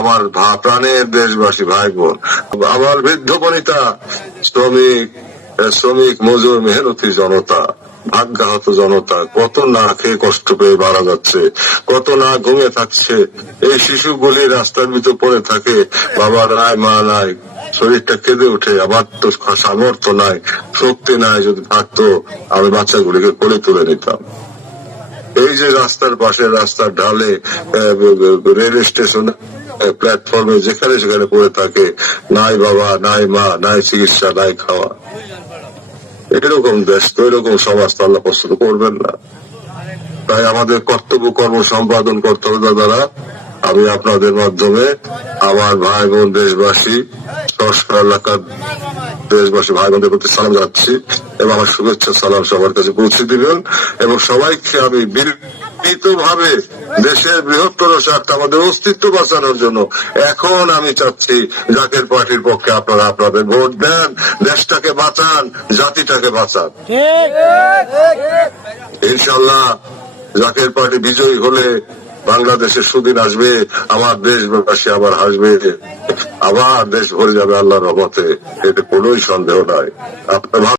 আমার প্রাণের দেশবাসী ভাই বোন, আমার বৃদ্ধ বনিতা, শ্রমিক মজুর মেহনতি জনতা, ভাগ্যাহত জনতা, কত না খেয়ে কষ্ট পেয়ে মারা যাচ্ছে, কত না ঘুমিয়ে থাকছে। এই শিশুগুলি রাস্তার ভিতর পড়ে থাকে, বাবা নাই মা নাই, শরীরটা কেঁদে উঠে। আমার তো সামর্থ্য নাই, শক্তি নাই, যদি থাকতো আমি বাচ্চাগুলিকে কোলে তুলে নিতাম। এই যে রাস্তার পাশে, রাস্তার ঢালে, রেল স্টেশন, প্ল্যাটফর্মে, যেখানে সেখানে পড়ে থাকে, নাই বাবা নাই মা, নাই চিকিৎসা, নাই খাওয়া। এরকম দেশ তো, এরকম সমাজ তো আল্লাহ পছন্দ করবেন না। তাই আমাদের কর্তব্য কর্ম সম্পাদন করতে হবে। দাদারা, আমি আপনাদের মাধ্যমে আমার ভাই বোন দেশবাসী, সংস্কার এলাকার দেশবাসী ভাই বোনদের প্রতি সালাম যাচ্ছি, এবং আমার শুভেচ্ছা সালাম সবার কাছে পৌঁছে দিবেন। এবং সবাইকে আমি ভাবে দেশের বৃহত্তর স্বার্থে, আমাদের অস্তিত্ব বাঁচানোর জন্য এখন আমি চাচ্ছি জাকের পার্টির পক্ষে আপনারা আপনাদের ভোট দেন, দেশটাকে বাঁচান, জাতিটাকে বাঁচান। ইনশাল্লাহ জাকের পার্টি বিজয়ী হলে বাংলাদেশের সুদিন আসবে, আমার দেশবাসী আবার হাসবে, আবার দেশ ভরে যাবে আল্লাহর রহমতে, এতে কোনোই সন্দেহ নাই। আপনার ভালো